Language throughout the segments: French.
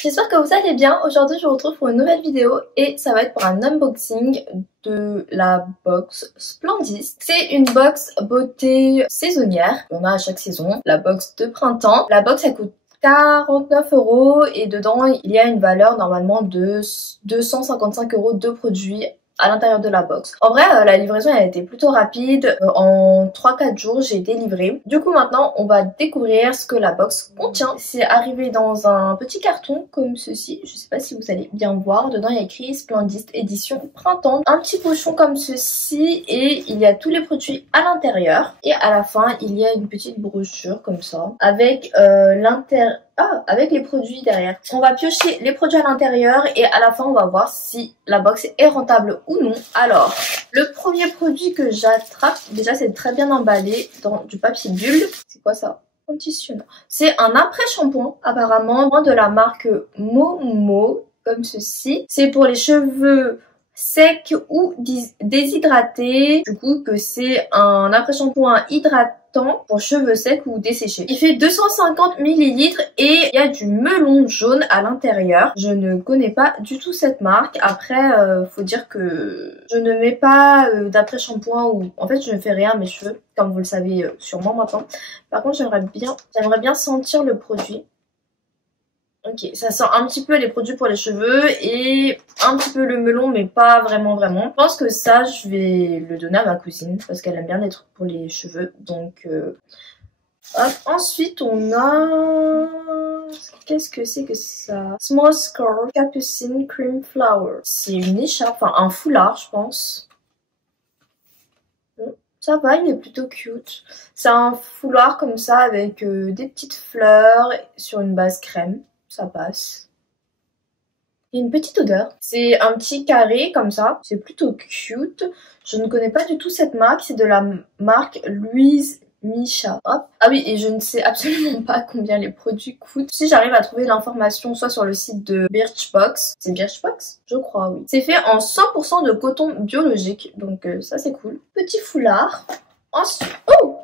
j'espère que vous allez bien. Aujourd'hui je vous retrouve pour une nouvelle vidéo et ça va être pour un unboxing de la box Splendist. C'est une box beauté saisonnière qu'on a à chaque saison, la box de printemps. La box elle coûte 49 € et dedans il y a une valeur normalement de 255 € de produits à l'intérieur de la box. En vrai, la livraison elle a été plutôt rapide. En 3-4 jours, j'ai été livrée. Du coup, maintenant, on va découvrir ce que la box contient. C'est arrivé dans un petit carton comme ceci. Je sais pas si vous allez bien voir. Dedans, il y a écrit Splendist édition printemps. Un petit pochon comme ceci et il y a tous les produits à l'intérieur. Et à la fin, il y a une petite brochure comme ça avec avec les produits derrière. On va piocher les produits à l'intérieur et à la fin on va voir si la box est rentable ou non. Alors, le premier produit que j'attrape, déjà c'est très bien emballé dans du papier bulle. C'est quoi ça? Conditionneur. C'est un après-shampoing apparemment de la marque Momo, comme ceci. C'est pour les cheveux secs ou déshydratés. Du coup que c'est un après-shampoing hydratant pour cheveux secs ou desséchés. Il fait 250 ml et il y a du melon jaune à l'intérieur. Je ne connais pas du tout cette marque. Après, faut dire que je ne mets pas d'après-shampoing ou en fait je ne fais rien à mes cheveux, comme vous le savez sûrement maintenant. Par contre, j'aimerais bien sentir le produit. Ok, ça sent un petit peu les produits pour les cheveux et un petit peu le melon, mais pas vraiment. Je pense que ça, je vais le donner à ma cousine parce qu'elle aime bien les trucs pour les cheveux. Donc, hop. Ensuite, on a... Qu'est-ce que c'est que ça? Small Scarf Capucine Cream Flower. C'est une écharpe, enfin un foulard, je pense. Ça va, il est plutôt cute. C'est un foulard comme ça avec des petites fleurs sur une base crème. Ça passe. Il y a une petite odeur. C'est un petit carré comme ça. C'est plutôt cute. Je ne connais pas du tout cette marque. C'est de la marque Louise Micha. Hop. Ah oui, et je ne sais absolument pas combien les produits coûtent. Si j'arrive à trouver l'information soit sur le site de Birchbox. C'est Birchbox? Je crois, oui. C'est fait en 100% de coton biologique. Donc ça c'est cool. Petit foulard.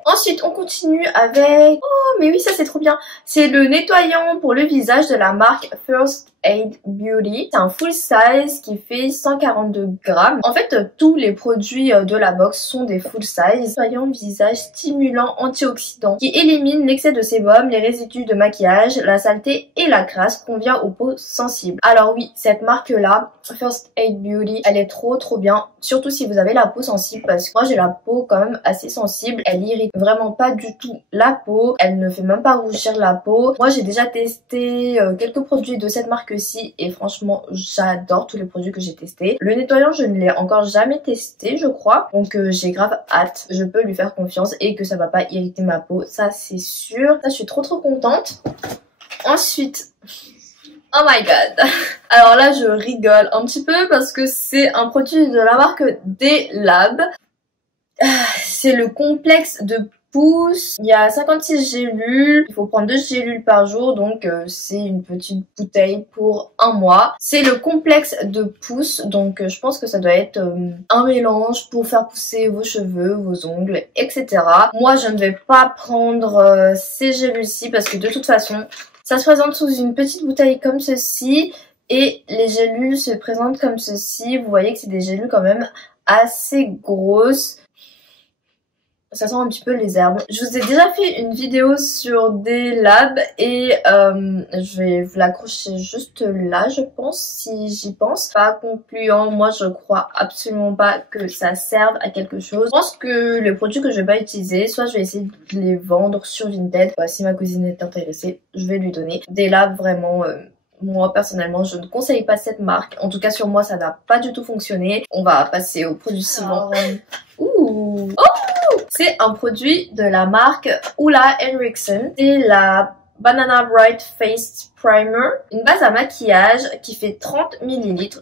Ensuite, on continue avec... Oh, mais oui, ça c'est trop bien. C'est le nettoyant pour le visage de la marque First Aid Beauty. C'est un full size qui fait 142 grammes. En fait, tous les produits de la box sont des full size. Nettoyant visage stimulant antioxydant qui élimine l'excès de sébum, les résidus de maquillage, la saleté et la crasse, convient aux peaux sensibles. Alors oui, cette marque-là, First Aid Beauty, elle est trop bien. Surtout si vous avez la peau sensible parce que moi j'ai la peau quand même assez sensible. Elle irrite vraiment pas du tout la peau. Elle ne fait même pas rougir la peau. Moi j'ai déjà testé quelques produits de cette marque-ci et franchement j'adore tous les produits que j'ai testés. Le nettoyant je ne l'ai encore jamais testé je crois. Donc j'ai grave hâte. Je peux lui faire confiance et que ça va pas irriter ma peau. Ça c'est sûr. Ça je suis trop contente. Ensuite... Oh my god. Alors là je rigole un petit peu parce que c'est un produit de la marque D-Lab. C'est le complexe de pousse. Il y a 56 gélules. Il faut prendre 2 gélules par jour. Donc c'est une petite bouteille pour 1 mois. C'est le complexe de pousse. Donc je pense que ça doit être un mélange pour faire pousser vos cheveux, vos ongles, etc. Moi je ne vais pas prendre ces gélules-ci parce que de toute façon... Ça se présente sous une petite bouteille comme ceci et les gélules se présentent comme ceci. Vous voyez que c'est des gélules quand même assez grosses. Ça sent un petit peu les herbes. Je vous ai déjà fait une vidéo sur des labs et je vais vous l'accrocher juste là je pense, si j'y pense. Pas concluant, moi je crois absolument pas que ça serve à quelque chose. Je pense que les produits que je vais pas utiliser, soit je vais essayer de les vendre sur Vinted. Si ma cousine est intéressée, je vais lui donner. Des labs vraiment... Moi personnellement je ne conseille pas cette marque. En tout cas sur moi ça n'a pas du tout fonctionné. On va passer au produit suivant. Ouh. Oh, c'est un produit de la marque Ulla Henriksen. C'est la Banana Bright Face Primer. Une base à maquillage qui fait 30 ml.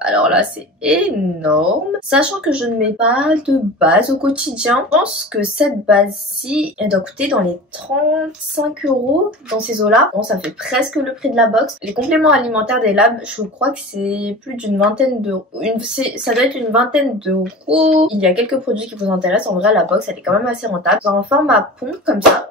Alors là c'est énorme. Sachant que je ne mets pas de base au quotidien. Je pense que cette base-ci, elle doit coûter dans les 35 € dans ces eaux-là. Bon, ça fait presque le prix de la box. Les compléments alimentaires des labs, je crois que c'est plus d'une vingtaine d'euros. Ça doit être une vingtaine d'euros. Il y a quelques produits qui vous intéressent. En vrai, la box, elle est quand même assez rentable. Dans un format pont, comme ça.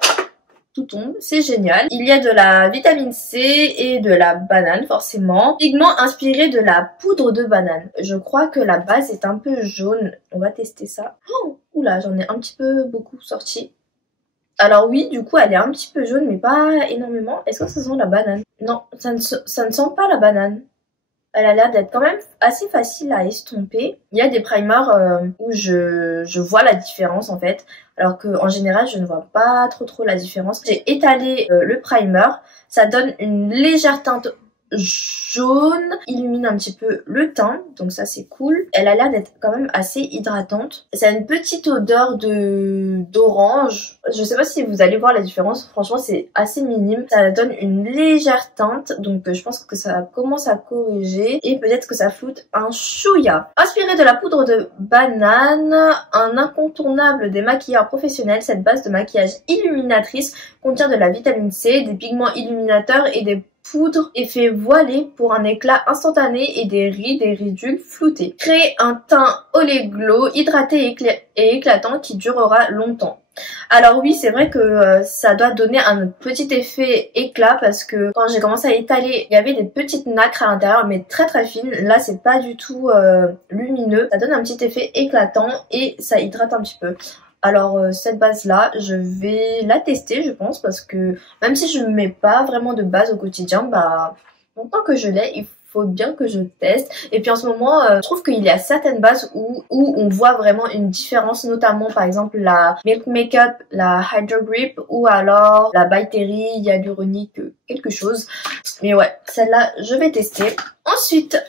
tout tombe, c'est génial. Il y a de la vitamine C et de la banane forcément. Pigment inspiré de la poudre de banane. Je crois que la base est un peu jaune. On va tester ça. Oh, oula, j'en ai un petit peu beaucoup sorti. Alors oui, du coup, elle est un petit peu jaune, mais pas énormément. Est-ce que ça sent la banane? Non, ça ne sent pas la banane. Elle a l'air d'être quand même assez facile à estomper. Il y a des primers où je vois la différence en fait. Alors qu'en général, je ne vois pas trop la différence. J'ai étalé le primer. Ça donne une légère teinte jaune, illumine un petit peu le teint, donc ça c'est cool. Elle a l'air d'être quand même assez hydratante. Ça a une petite odeur d'orange. Je sais pas si vous allez voir la différence, franchement c'est assez minime. Ça donne une légère teinte, donc je pense que ça commence à corriger et peut-être que ça floute un chouïa. Inspiré de la poudre de banane, un incontournable des maquilleurs professionnels, cette base de maquillage illuminatrice contient de la vitamine C, des pigments illuminateurs et des poudre effet voilé pour un éclat instantané et des ridules floutées. Créer un teint olé glow, hydraté et éclatant qui durera longtemps. Alors oui, c'est vrai que ça doit donner un petit effet éclat parce que quand j'ai commencé à étaler, il y avait des petites nacres à l'intérieur mais très fines. Là, c'est pas du tout lumineux. Ça donne un petit effet éclatant et ça hydrate un petit peu. Alors cette base là, je vais la tester je pense parce que même si je ne mets pas vraiment de base au quotidien, bah tant que je l'ai, il faut bien que je teste. Et puis en ce moment, je trouve qu'il y a certaines bases où on voit vraiment une différence, notamment par exemple la Milk Makeup, la Hydro Grip ou alors la By Terry Hyaluronique quelque chose. Mais ouais, celle-là je vais tester. Ensuite,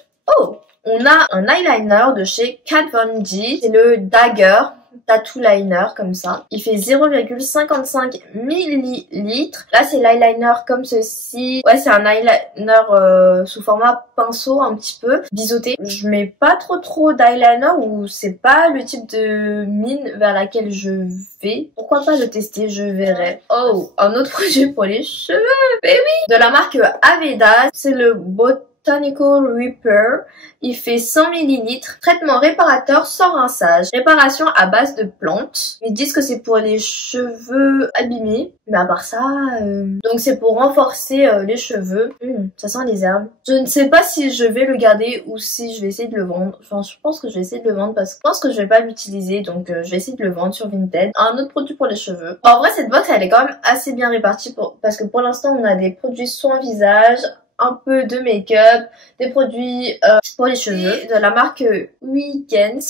on a un eyeliner de chez Kat Von D, c'est le Dagger Tattoo Liner comme ça. Il fait 0,55 ml. Là c'est l'eyeliner comme ceci. Ouais, c'est un eyeliner sous format pinceau un petit peu biseauté. Je mets pas trop d'eyeliner ou c'est pas le type de mine vers laquelle je vais. Pourquoi pas le tester, je verrai. Oh, un autre produit pour les cheveux. Mais oui, de la marque Aveda, c'est le Botanical Repair. Il fait 100 ml. Traitement réparateur sans rinçage. Réparation à base de plantes. Ils disent que c'est pour les cheveux abîmés. Mais à part ça... Donc c'est pour renforcer les cheveux. Ça sent les herbes. Je ne sais pas si je vais le garder ou si je vais essayer de le vendre. Enfin, je pense que je vais essayer de le vendre parce que je pense que je vais pas l'utiliser. Donc je vais essayer de le vendre sur Vinted. Un autre produit pour les cheveux. En vrai, cette box, elle est quand même assez bien répartie parce que pour l'instant, on a des produits soins visage, un peu de make-up, des produits pour les cheveux de la marque Weekends,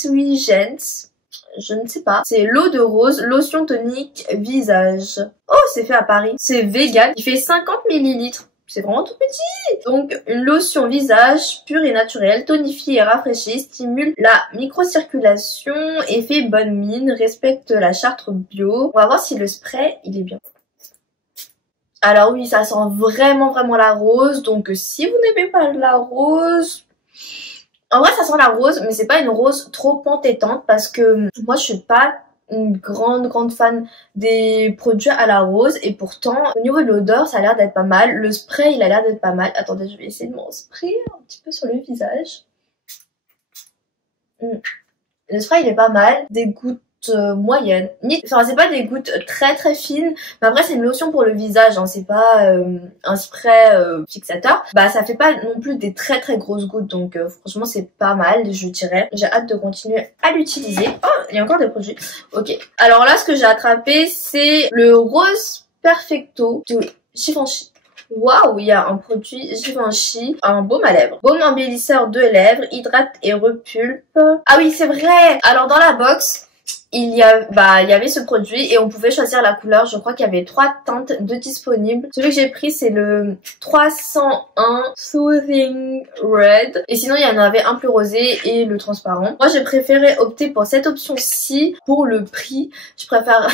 je ne sais pas. C'est l'eau de rose, lotion tonique visage. Oh, c'est fait à Paris. C'est vegan, il fait 50 ml. C'est vraiment tout petit. Donc, une lotion visage pure et naturelle, tonifie et rafraîchit, stimule la microcirculation et fait bonne mine, respecte la charte bio. On va voir si le spray, il est bien. Alors oui, ça sent vraiment la rose. Donc si vous n'aimez pas la rose... En vrai, ça sent la rose, mais c'est pas une rose trop entêtante parce que moi, je suis pas une grande fan des produits à la rose. Et pourtant, au niveau de l'odeur, ça a l'air d'être pas mal. Le spray, il a l'air d'être pas mal. Attendez, je vais essayer de m'en sprayer un petit peu sur le visage. Le spray, il est pas mal. Des gouttes moyenne. Enfin, c'est pas des gouttes très fines, mais après c'est une lotion pour le visage, hein. C'est pas un spray fixateur. Bah ça fait pas non plus des très grosses gouttes, donc franchement c'est pas mal, je dirais. J'ai hâte de continuer à l'utiliser. Oh, il y a encore des produits. Ok. Alors là, ce que j'ai attrapé, c'est le Rose Perfecto de Givenchy. Waouh, il y a un produit Givenchy, un baume à lèvres. Baume embellisseur de lèvres, hydrate et repulpe. Ah oui, c'est vrai. Alors dans la box, il y avait ce produit et on pouvait choisir la couleur. Je crois qu'il y avait 3 teintes de disponibles. Celui que j'ai pris, c'est le 301 Soothing Red. Et sinon, il y en avait un plus rosé et le transparent. Moi, j'ai préféré opter pour cette option-ci pour le prix. Je préfère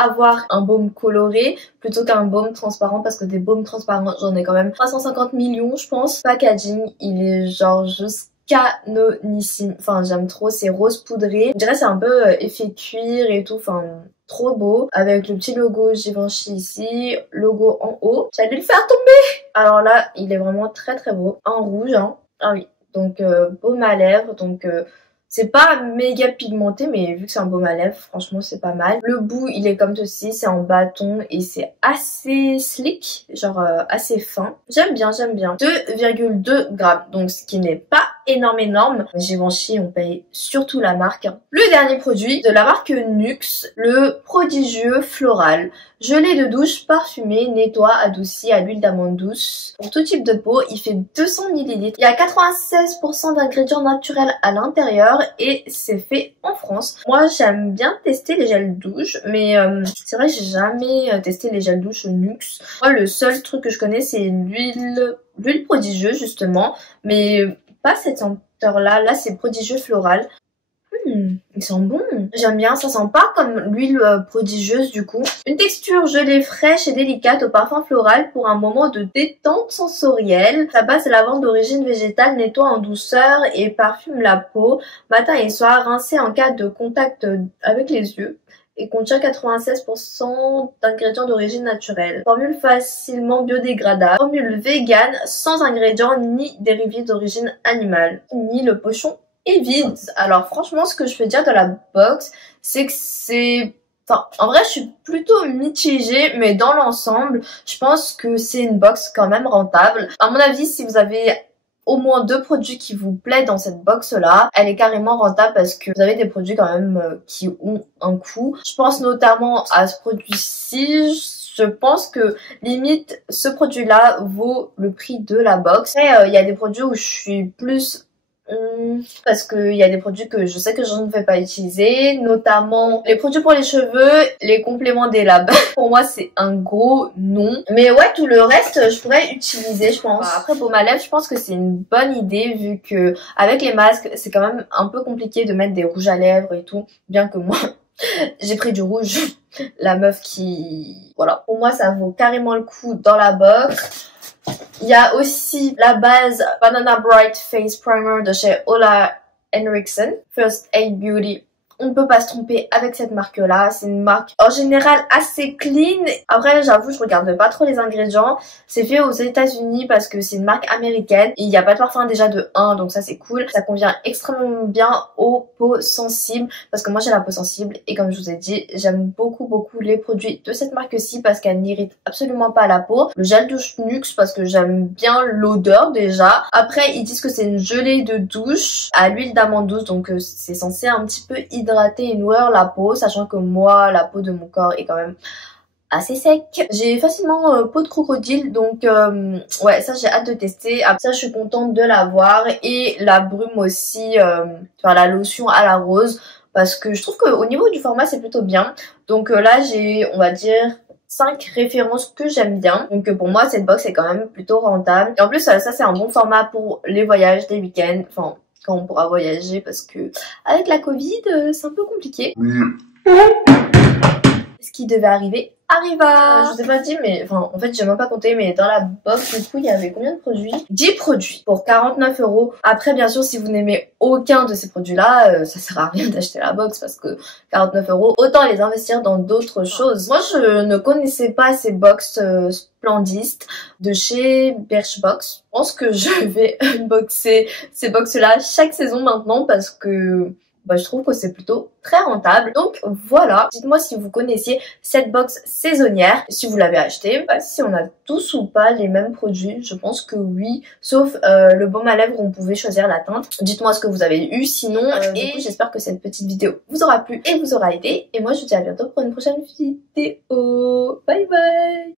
avoir un baume coloré plutôt qu'un baume transparent parce que des baumes transparents, j'en ai quand même 350 millions, je pense. Packaging, il est genre juste canonissime. Enfin, j'aime trop, c'est rose poudré. Je dirais c'est un peu effet cuir et tout, enfin trop beau. Avec le petit logo Givenchy ici, logo en haut. J'allais le faire tomber. Alors là, il est vraiment très beau. En rouge, hein. Ah oui, donc baume à lèvres, donc C'est pas méga pigmenté, mais vu que c'est un baume à lèvres, franchement c'est pas mal. Le bout il est comme ceci, c'est en bâton et c'est assez slick, genre assez fin. J'aime bien, j'aime bien. 2,2 grammes, donc ce qui n'est pas énorme. Givenchy, on paye surtout la marque. Le dernier produit de la marque NYX, le prodigieux floral. Gelée de douche, parfumé, nettoie, adouci à l'huile d'amande douce. Pour tout type de peau, il fait 200 ml. Il y a 96% d'ingrédients naturels à l'intérieur et c'est fait en France. Moi, j'aime bien tester les gels douche, mais c'est vrai que j'ai jamais testé les gels douche NYX. Moi, le seul truc que je connais, c'est l'huile prodigieuse, justement, mais pas cette senteur-là. Là, c'est prodigieux floral. Ils sont bons. J'aime bien, ça sent pas comme l'huile prodigieuse du coup. Une texture gelée fraîche et délicate au parfum floral pour un moment de détente sensorielle. Sa base lavande d'origine végétale nettoie en douceur et parfume la peau matin et soir, rincée en cas de contact avec les yeux. Et contient 96% d'ingrédients d'origine naturelle. Formule facilement biodégradable. Formule vegan sans ingrédients ni dérivés d'origine animale. Ni le pochon est vide. Alors franchement, ce que je peux dire de la box, c'est que c'est... Enfin, en vrai, je suis plutôt mitigée, mais dans l'ensemble, je pense que c'est une box quand même rentable. À mon avis, si vous avez au moins 2 produits qui vous plaisent dans cette box là, elle est carrément rentable parce que vous avez des produits quand même qui ont un coût. Je pense notamment à ce produit-ci. Je pense que limite ce produit là vaut le prix de la box. Et il y a des produits où je suis plus parce qu'il y a des produits que je sais que je ne vais pas utiliser, notamment les produits pour les cheveux, les compléments des labs. Pour moi, c'est un gros non. Mais ouais, tout le reste, je pourrais utiliser, je pense. Après, baume à lèvres, je pense que c'est une bonne idée vu que avec les masques, c'est quand même un peu compliqué de mettre des rouges à lèvres et tout. Bien que moi, j'ai pris du rouge. La meuf qui... Voilà. Pour moi, ça vaut carrément le coup dans la box. Il y a aussi la base Banana Bright Face Primer de chez Ola Henriksen, First Aid Beauty. On ne peut pas se tromper avec cette marque-là. C'est une marque en général assez clean. Après, j'avoue, je regarde pas trop les ingrédients. C'est fait aux États-Unis parce que c'est une marque américaine. Et il n'y a pas de parfum déjà de 1, donc ça c'est cool. Ça convient extrêmement bien aux peaux sensibles parce que moi j'ai la peau sensible. Et comme je vous ai dit, j'aime beaucoup les produits de cette marque-ci parce qu'elle n'irrite absolument pas la peau. Le gel douche NYX parce que j'aime bien l'odeur déjà. Après, ils disent que c'est une gelée de douche à l'huile d'amande douce, donc c'est censé un petit peu hydrater et nourrir la peau, sachant que moi, la peau de mon corps est quand même assez sec. J'ai facilement peau de crocodile, donc ouais, ça j'ai hâte de tester. Après ça, je suis contente de l'avoir. Et la brume aussi, enfin la lotion à la rose, parce que je trouve qu'au niveau du format, c'est plutôt bien. Donc là, j'ai, on va dire, 5 références que j'aime bien. Donc pour moi, cette box est quand même plutôt rentable. Et en plus, ça c'est un bon format pour les voyages, les week-ends, enfin quand on pourra voyager parce que avec la Covid, c'est un peu compliqué. Ce qui devait arriver arriva. Je vous ai pas dit, mais enfin en fait j'ai même pas compté, mais dans la box du coup il y avait combien de produits? 10 produits pour 49 €. Après bien sûr, si vous n'aimez aucun de ces produits là, ça sert à rien d'acheter la box parce que 49 €, autant les investir dans d'autres choses. Moi je ne connaissais pas ces box Splendist de chez Birchbox. Je pense que je vais unboxer ces box là chaque saison maintenant parce que bah, je trouve que c'est plutôt très rentable. Donc voilà, dites-moi si vous connaissiez cette box saisonnière, si vous l'avez acheté, si on a tous ou pas les mêmes produits. Je pense que oui, sauf le baume à lèvres où on pouvait choisir la teinte. Dites-moi ce que vous avez eu sinon. Et j'espère que cette petite vidéo vous aura plu et vous aura aidé. Et moi je vous dis à bientôt pour une prochaine vidéo. Bye bye.